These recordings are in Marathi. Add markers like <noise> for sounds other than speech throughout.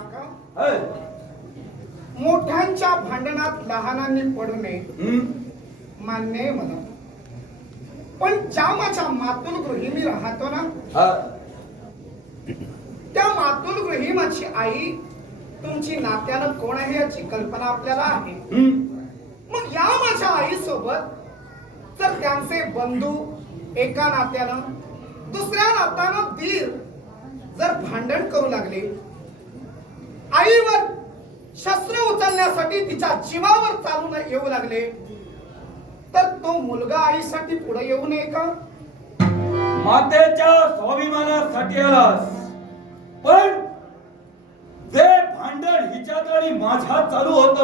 काका. मोठ्यांच्या भांडणात लहानांनी पडू नये. मान्य मला पण ज्या माझ्या मातुल गृही मी राहतो ना. त्या मातुल गृही माझी आई तुमची नात्यानं कोण आहे याची कल्पना आपल्याला आहे. मग या माझ्या आई सोबत जर त्यांचे बंधू एका नात्यानं दुसऱ्या नात्यानं दीर जर भांडण करू लागले आईवर शस्त्र उचलण्यासाठी तिच्या जीवावर चालू येऊ लागले. तर तो मुलगा आईसाठी पुढे येऊ नये का? मातेच्या स्वाभिमानासाठी आलास. पण जे भांडण हिच्यात आणि माझ्यात चालू होत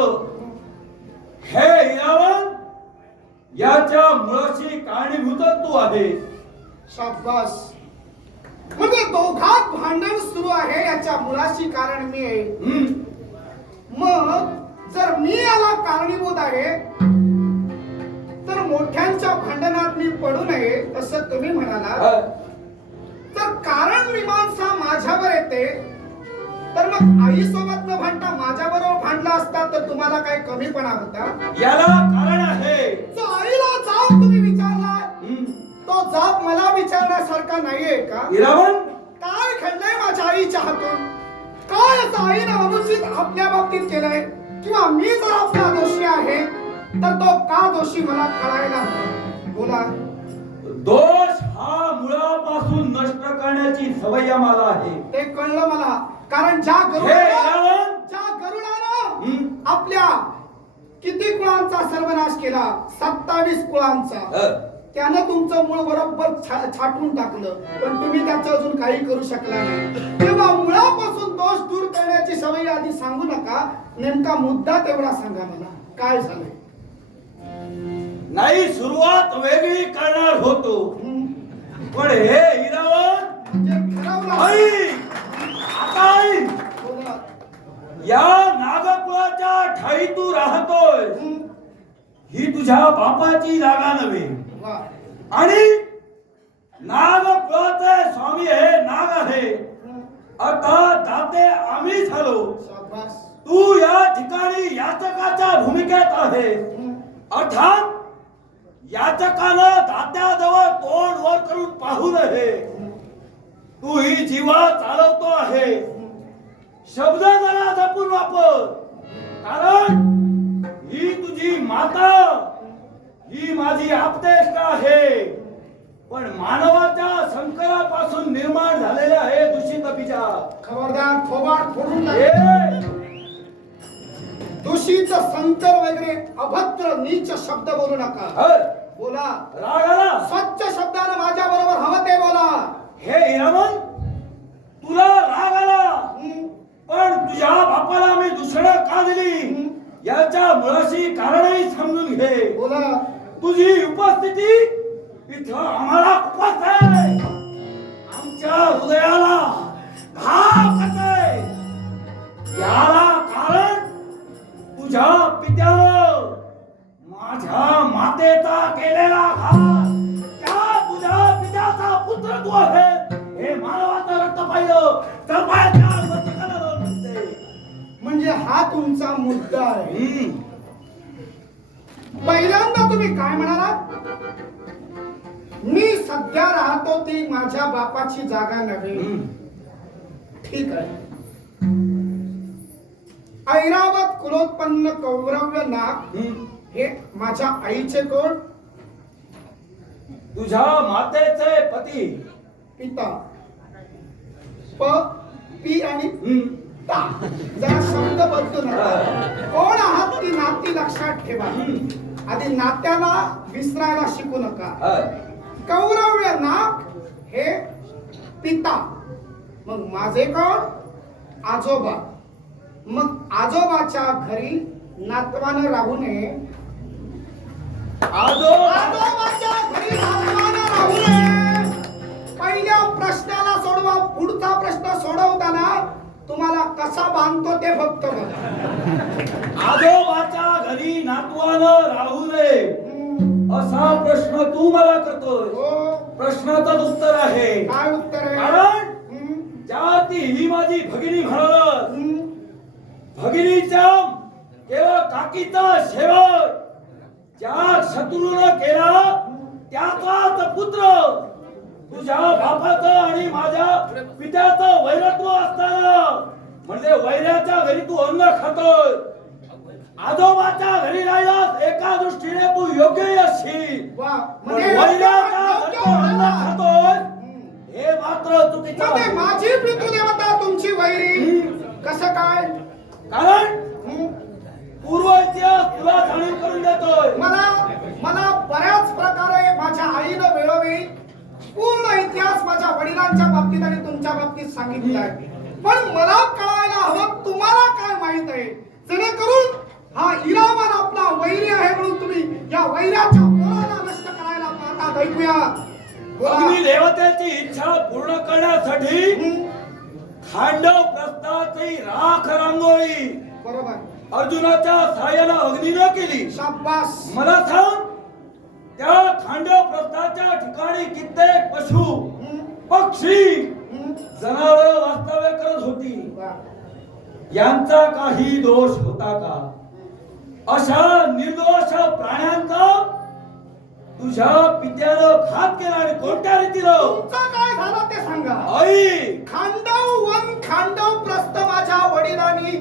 हे याच्या मुळाशी कारणीभूत तू आहे. शाबास. दोघात भांडण सुरू आहे याच्या मुलाशी कारण मी आहे. मग जर मी याला कारणीभूत आहे तर मोठ्यांच्या भांडणात मी पडू नये असं तुम्ही म्हणाला. तर कारण मीमांसा माझ्यावर येते तर मग आई सोबत न भांडता माझ्या बरोबर भांडला असता तर तुम्हाला काय कमीपणा होता? याला कारण आहे. जो आईला जाब तुम्ही विचारला. तो जाब मला विचारण्यासारखा नाहीये का? इरावण? घडलंय माझ्या आईच्या हातून. काय असं आईनं अनुचित आपल्या बाबतीत केलंय? किंवा मी जर आपला दोषी आहे तर तो का दोषी मला कळायला बोला. दोष हा मुळापासून नष्ट करण्याची सवय आम्हाला आहे. ते कळलं मला. कारण ज्या गरुडानं ज्या गरुडानं. आपल्या किती कुळांचा सर्वनाश केला? सत्तावीस कुळांचा. त्यानं तुमचं मूळ बरोबर छाटून टाकलं. पण तुम्ही त्याचं अजून काही करू शकला नाही. तेव्हा मुळापासून दोष दूर करण्याची सवय आधी सांगू नका. नेमका मुद्दा तेवढा सांगा मला. काय झालंय? नाही सुरुवात वेगळी करणार होतो? पण हे म्हणजे. या नागकुळाच्या ठाई तू राहतोय. हं? ही तुझ्या बापाची जागा नव्हे. आणि नागकुळाचे स्वामी हे नाग आहे? अर्थात दाते आम्ही झालो. तू या ठिकाणी याचकाच्या भूमिकेत आहे? अर्थात याचकानं दात्याजवळ तोंड वर करून पाहू नये तू ही जीवा चालवतो आहे शब्द जरा जपून वापर कारण ही तुझी माता ही माझी आपतेष्ट आहे. पण मानवाच्या संकरापासून निर्माण झालेले आहे दूषित बीजा खबरदार थोबाड फोडून. हे! दूषित संकर वगैरे अभद्र नीच शब्द बोलू नका. हं, बोला. राग आला? स्वच्छ शब्दानं माझ्या बरोबर हवं ते बोला. हे इरामन तुला राग आला. हं? पण तुझ्या बापाला मी दुसरं का दिली? याच्या मुळाशी कारणही समजून घे. बोला. तुझी उपस्थिती इथं आम्हाला आहे आमच्या हृदयाला करते याला कारण तुझ्या पित्यानं माझ्या मातेचा केलेला घात त्या तुझ्या पित्याचा पुत्र तू आहे हे मानवाचं रक्त पाहिलं तर. म्हणजे हा तुमचा मुद्दा आहे. पहिल्यांदा तुम्ही काय म्हणाला? मी सध्या राहतो ती माझ्या बापाची जागा नव्हे. ठीक आहे. ऐरावत कुलोत्पन्न कौरव्य नाग. हे माझ्या आईचे कोण? तुझ्या मातेचे पती. पिता. प पी आणि जरा शब्द बदलू नका. कोण आहात ती नाती लक्षात ठेवा. आधी नात्याला विसरायला शिकू नका. कौरव्य नाग हे पिता. मग माझे कोण? आजोबा. मग आजोबाच्या घरी नातवानं राहू नये. आजो आजोबाच्या घरी नातवानं राहू नये. पहिल्या प्रश्नाला सोडवा पुढचा प्रश्न सोडवताना तुम्हाला कसा बांधतो ते फक्त आजोबाच्या घरी नातवानं राहू नये. असा प्रश्न तू मला करतोय हो. प्रश्नाचं उत्तर आहे. काय उत्तर आहे? कारण. ज्या ती ही माझी भगिनी म्हणाल. भगिनीच्या केवळ काकीचा शेवट. ज्या शत्रूनं केला त्याचाच पुत्र. तुझ्या बापाचं आणि माझ्या पित्याचं वैरत्व असताना. म्हणजे वैऱ्याच्या घरी तू अन्न खातोय. आजोबाच्या घरी राहिलास एका दृष्टीने तू योग्य असशील म्हणजे वैऱ्याच्या घरी तू अन्न हम्म. खातोय हे मात्र चुकीचं म्हणजे. माझी पितृदेवता तुमची वैरी. कसं काय? कारण? पूर्व इतिहास तुला जाणीव करून देतोय. मला बऱ्याच प्रकारे माझ्या आईनं वेळोवेळी पूर्ण इतिहास माझ्या वडिलांच्या बाबतीत आणि तुमच्या बाबतीत सांगितलाय पण मला कळायला हवं तुम्हाला काय माहीत आहे? जेणेकरून हा इरामान आपला वैरी आहे म्हणून तुम्ही या वैराच्या पोराला नष्ट करायला पाहतात ऐकूया. अग्नी देवतेची इच्छा पूर्ण करण्यासाठी? खांडव प्रस्थाची राख रांगोळी. बरोबर. अर्जुनाच्या सहाय्यानं अग्नीनं केली. शाबास. मला सांग त्या खांडव प्रस्थाच्या ठिकाणी कित्येक पशु? पक्षी? जनावर वास्तव्य करत होती. यांचा काही दोष होता का? अशा निर्दोष प्राण्यांचा तुझ्या पित्यानं घात केला आणि कोणत्या रीतीनं? तुमचं काय झालं ते सांगा. आई! खांडव वन खांडव प्रस्थ माझ्या वडिलांनी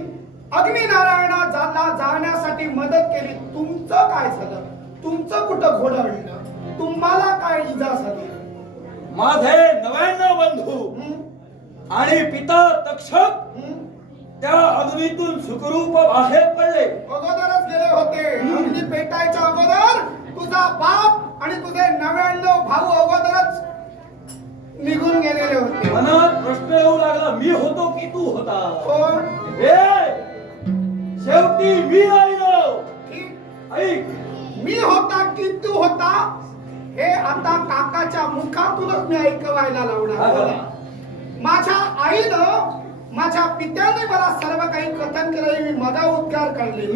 अग्निनारायणा जाला जाण्यासाठी मदत केली. तुमचं काय झालं? तुमचं कुठं घोडं अडलं तुम्हाला काय इजा झाली माझे नव्याण्णव बंधू? आणि पिता तक्षक? त्या अग्नीतून सुखरूप बाहेर पडले. अगोदरच गेले होते. अग्नी पेटायच्या अगोदर तुझा बाप आणि तुझे नव्याण्णव भाऊ अगोदरच निघून गेलेले होते. मनात प्रश्न येऊ लागला मी होतो की तू होता? कोण? हे शेवटी मी राहिलो. ऐक. मी होता की तू होता हे आता काकाच्या मुखातूनच मी ऐकवायला लावणार. माझ्या आईनं माझ्या पित्याने मला सर्व काही कथन केलं मी मधा उद्गार काढले.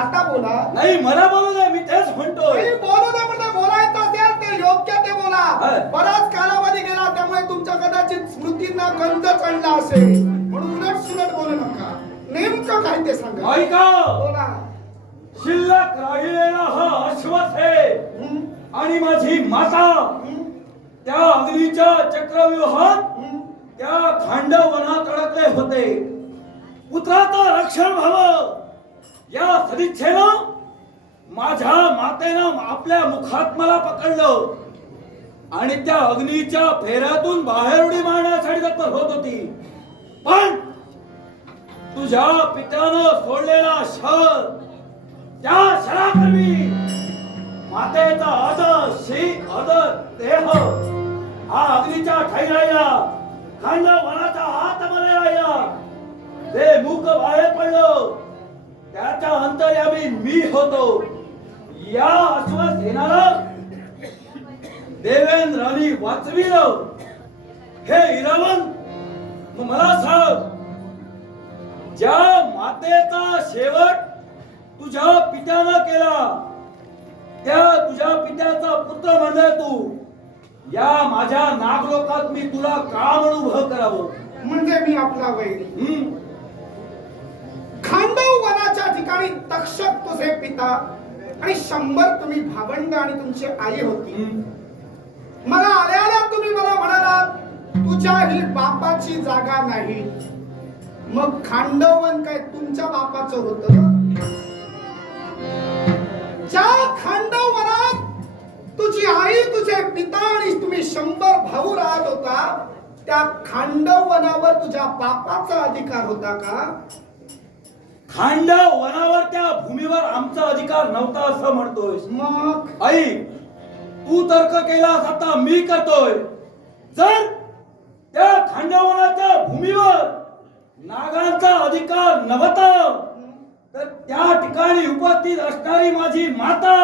आता बोला. नाही मला बोलू दे मी तेच म्हणतोय. काही बोलू दे म्हणजे बोलायचं असेल ते योग्य ते बोला. बराच कालावधी गेला त्यामुळे तुमच्या कदाचित स्मृतींना गंज चढला असेल. म्हणून उलट सुलट बोलू नका. नेमकं काय ते सांगा. ऐका. बोला. शिल्लक राहिलेला हा अश्वथ आहे. आणि माझी माता त्या अग्नीच्या चक्रव्यूहात त्या खांडव वनात अडकले होते. पुत्राचं रक्षण व्हावं. या सदिच्छेनं माझ्या मातेनं आपल्या मुखात मला पकडलं. आणि त्या अग्नीच्या फेऱ्यातून बाहेर उडी मारण्यासाठी तत्पर होत होती. पण तुझ्या पित्यानं सोडलेला शर त्या शराकरवी मातेचा अद शी अद देह हा अग्नीच्या ठाई राहिला खांड वनाच्या आतमध्ये राहिला ते मुख बाहेर पडलं त्याच्या अंतर्यामी मी होतो. या अश्वसेनाला देवेंद्रांनी वाचविलं. हे इरावण मला सांग ज्या मातेचा शेवट तुझ्या पित्यानं केला. त्या तुझ्या पित्याचा पुत्र म्हणजे तू. या माझ्या नागलोकात मी तुला का म्हणून उभं करावं? म्हणजे मी आपला वैरी? खांडव वनाच्या ठिकाणी तक्षक तुझे पिता आणि शंभर तुम्ही भावंड आणि तुमची आई होती? मला आल्या आल्या तुम्ही मला म्हणालात तुझ्या ही बापाची जागा नाही. मग खांडवन काय तुमच्या बापाचं होत? ज्या खांडव वनात तुझी आई तुझे पिता आणि तुम्ही शंभर भाऊ राहत होता. त्या खांडव वनावर तुझ्या बापाचा अधिकार होता का? खांडव वनावर त्या भूमीवर आमचा अधिकार नव्हता असं म्हणतोय. मग? आई तू तर्क केलास आता मी करतोय. जर त्या खांडवनाच्या भूमीवर नागांचा अधिकार नव्हता तर त्या ठिकाणी उपस्थित असणारी माझी माता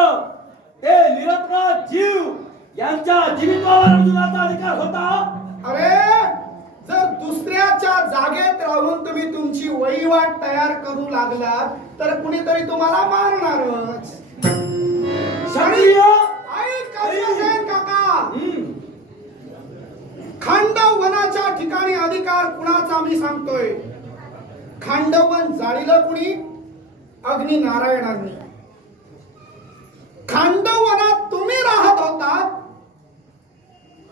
ते निरपराध जीव यांच्या जीवितवावर अर्जुनाचा अधिकार होता. अरे जर दुसऱ्याच्या जागेत राहून तुम्ही तुमची वहिवाट तयार करू लागलात तर कुणीतरी तुम्हाला मारणारच. असेल काका. खांडव वनाच्या ठिकाणी अधिकार कुणाचा मी सांगतोय? खांडवन जाळीलं कुणी? अग्नी नारायणांनी खांडवनात तुम्ही राहत होतात.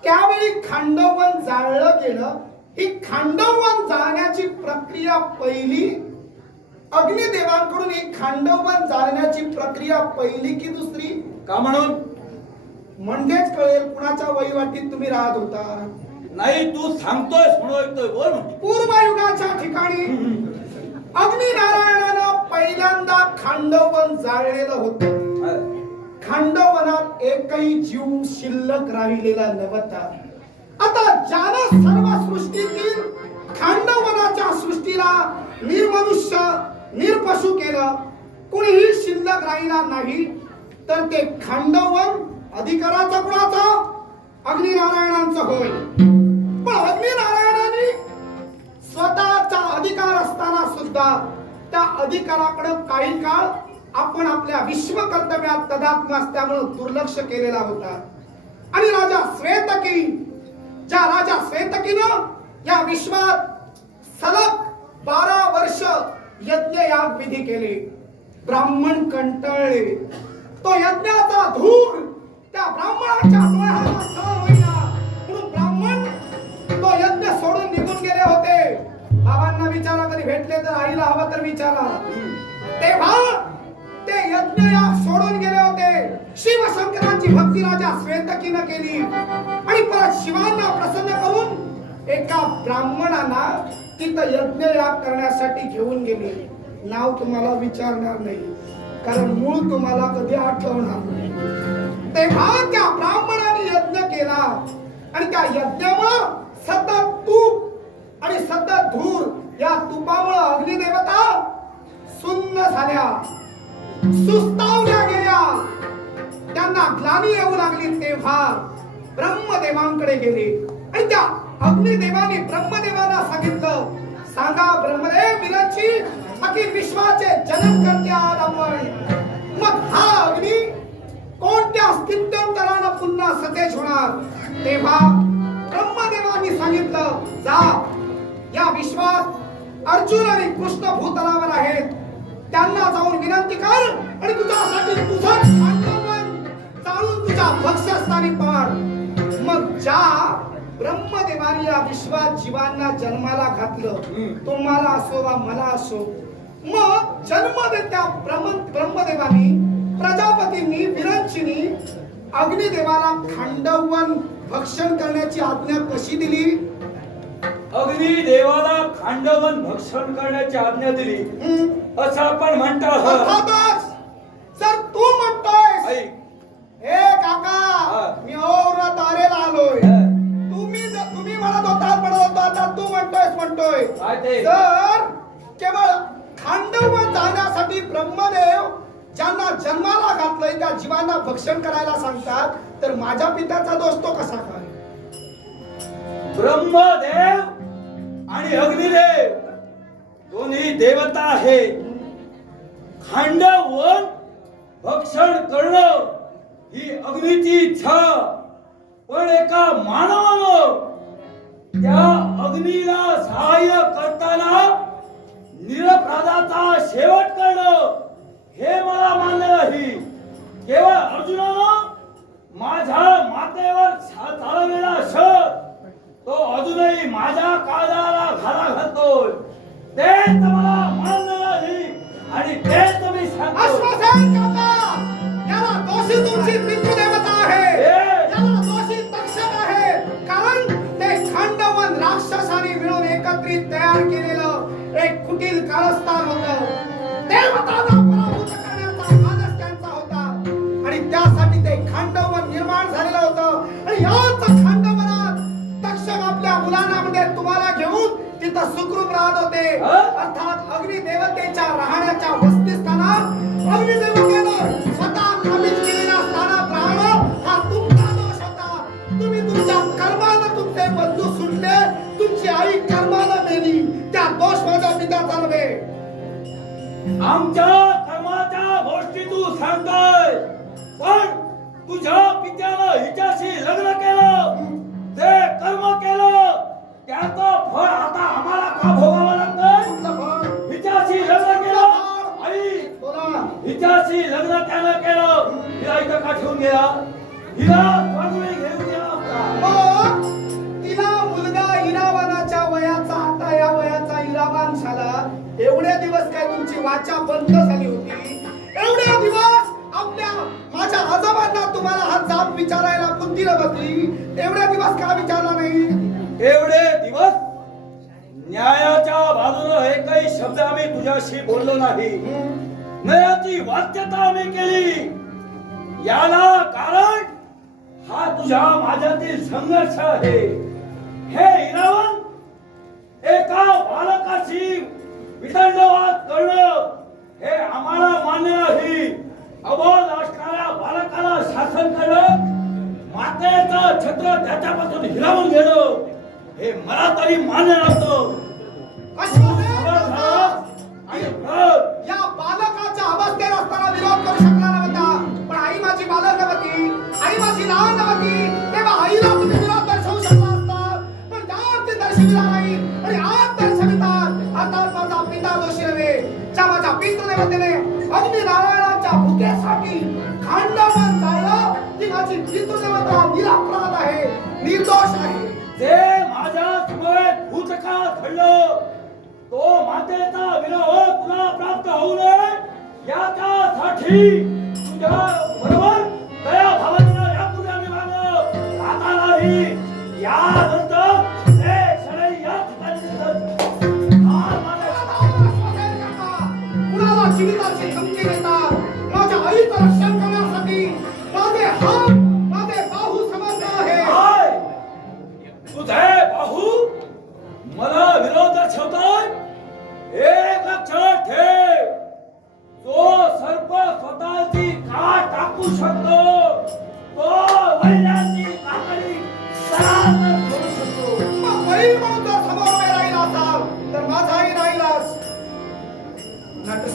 त्यावेळी खांडवन जाळलं गेलं. ही खांडवन जाळण्याची प्रक्रिया पहिली. अग्निदेवांकडून ही खांडवन जाळण्याची प्रक्रिया पहिली की दुसरी? का म्हणून? म्हणजेच कळेल कुणाच्या वहिवाटीत तुम्ही राहत होता. नाही तू सांगतोय म्हणून पूर्वयुगाच्या ठिकाणी <laughs> अग्निनारायणानं पहिल्यांदा खांडवन जाळलेलं होतं. खांडवनात एकही जीव शिल्लक राहिलेला नव्हता. आता ज्यानं सर्व सृष्टीतील खांडवनाच्या सृष्टीला निर्मनुष्य निर्पशु केलं कुणीही शिल्लक राहिला नाही तर ते खांडवन अधिकाराचं कुणाचं अग्निनारायणांचं होय. पण अग्निनारायणाने स्वतःचा अधिकार असताना सुद्धा त्या अधिकाराकडे काही काळ आपण आपल्या विश्व कर्तव्यात तदात्म असल्यामुळे दुर्लक्ष केलेला होता. आणि राजा श्वेतकी ज्या राजा श्वेतकीनं या विश्वात सलग बारा वर्ष यज्ञ याग विधी केले. ब्राह्मण कंटाळले. तो यज्ञाचा धूर त्या ब्राह्मणाच्या डोळ्याला विचारा कधी भेटले तर आईला हवा तर विचारा. तेव्हा ते यज्ञ या सोडून गेले होते. शिवशंकरांची भक्ती राजा श्वेतकीनं केली. आणि परत शिवांना प्रसन्न करून एका ब्राह्मणाला तिथं यज्ञ याग करण्यासाठी घेऊन गेले. नाव तुम्हाला विचारणार नाही कारण मूळ तुम्हाला कधी आठवणार नाही. तेव्हा त्या ब्राह्मणाने यज्ञ केला. आणि त्या यज्ञामुळं सतत तूप आणि सतत धूर या तुपामुळं अग्निदेवता सुन्न झाल्या. सुस्तावल्या गेल्या. त्यांना ग्लानी येऊ लागली तेव्हा ब्रह्मदेवांकडे गेले. आणि त्या अग्निदेवाने ब्रह्मदेवाला सांगितलं सांगा ब्रह्मदेव विरची अखिल विश्वाचे जनक करते आहात आपण. मग हा अग्नी कोणत्या स्थित्यंतरानं पुन्हा सतेज होणार? तेव्हा ब्रह्मदेवांनी सांगितलं जा या विश्वास अर्जुन आणि कृष्ण भूतलावर आहेत. त्यांना जाऊन विनंती कर आणि तुझ्यासाठी तुझं खांडवन चालून तुझ्या भक्ष्यस्थानी पाड मग ज्या ब्रह्मदेवाने या विश्वात जीवांना जन्माला घातलं. तुम्हाला असो वा मला असो मग जन्म देत्या ब्रह्म ब्रह्मदेवानी प्रजापतींनी विरंचिनी अग्निदेवाला खांडवन भक्षण करण्याची आज्ञा कशी दिली? अग्नी देवाला खांडवन भक्षण करण्याची आज्ञा दिली? असं आपण म्हणतो जर तू म्हणतोयस ऐक. हे काका. मी और तारेला आलोय. तुम्ही तुम्ही म्हणत होता म्हणत होता आता तू म्हणतोयस म्हणतोय? तर केवळ खांडवन जाण्यासाठी ब्रह्मदेव ज्यांना जन्माला घातलंय त्या जीवांना भक्षण करायला सांगतात तर माझ्या पित्याचा दोष तो कसा काय ब्रह्मदेव आणि अग्निदेव दोन्ही देवता आहे. खांडवन भक्षण करणं ही अग्नीची इच्छा. पण एका मानवानं त्या अग्नीला सहाय्य करताना निरपराधाचा शेवट करणं हे मला मान्य नाही. केवळ अर्जुनानं माझ्या मातेवर चालवलेला शर तो अजूनही माझ्या काळजाला घाला घालतोय. तेच मला मान्य नाही. आणि तेच मी सांगतो आश्वासन काका याला दोषी तुमची अर्थात देवतेच्या राहण्याच्या वस्तीस्थानात अग्नी देवतेनं स्वतः काबीज केलेल्या स्थानात राहणं हा तुमचा दोष होता. तुम्ही तुमच्या कर्मानं तुमचे बंधू सुटले. तुमची आई कर्मानं मेली. त्या दोष माझ्या पित्याचा नव्हे आमच्या कर्माच्या गोष्टी तू सांगतोय. पण तुझ्या पित्यानं हिच्याशी लग्न केलं. जे कर्म केलं त्याचं फळ आता आम्हाला का भोगावं लागतं? मुलाशी लग्न त्यानं केलं. हिला इथं का ठेवून गेला हिला बाजूने घेऊन गेला होता मग तिला मुलगा इरावानाच्या वयाचा आता या वयाचा इरावान झाला. एवढे दिवस काय तुमची वाचा बंद झाली होती? एवढे दिवस आपल्या माझ्या आजोबांना तुम्हाला हा जाब विचारायला बुद्धी नव्हती एवढे दिवस का विचारला नाही? एवढे दिवस न्यायाच्या बाजूने एकही शब्द आम्ही तुझ्याशी बोललो नाही. न्यायाची वाच्यता आम्ही केली. याला कारण हा तुझ्या माझ्यातील संघर्ष आहे. हे इरावण एका बालकाशी विदंडवाद करणं हे आम्हाला मान्य नाही अबोध असणाऱ्या बालकाला शासन करणं मातेचं छत्र त्याच्यापासून हिरावून घेणं हे मला तरी मान्य नव्हतं. मातेचा विरह पुन्हा प्राप्त होऊ नये. याच्यासाठी तुझ्या बरोबर दया भावना यापुढे आम्ही मागं. आता नाही याद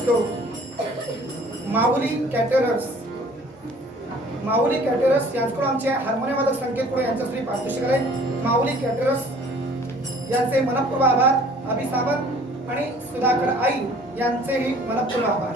असतो माऊली कॅटरस माऊली कॅटेरस यांच्याकडून आमचे हार्मोनियमवादक संकेत पुढे यांचं श्री पारितोषिक आहे. माऊली कॅटरस यांचे मनपूर्व आभार अभि सावंत आणि सुधाकर आई यांचेही मनपूर्व आभार.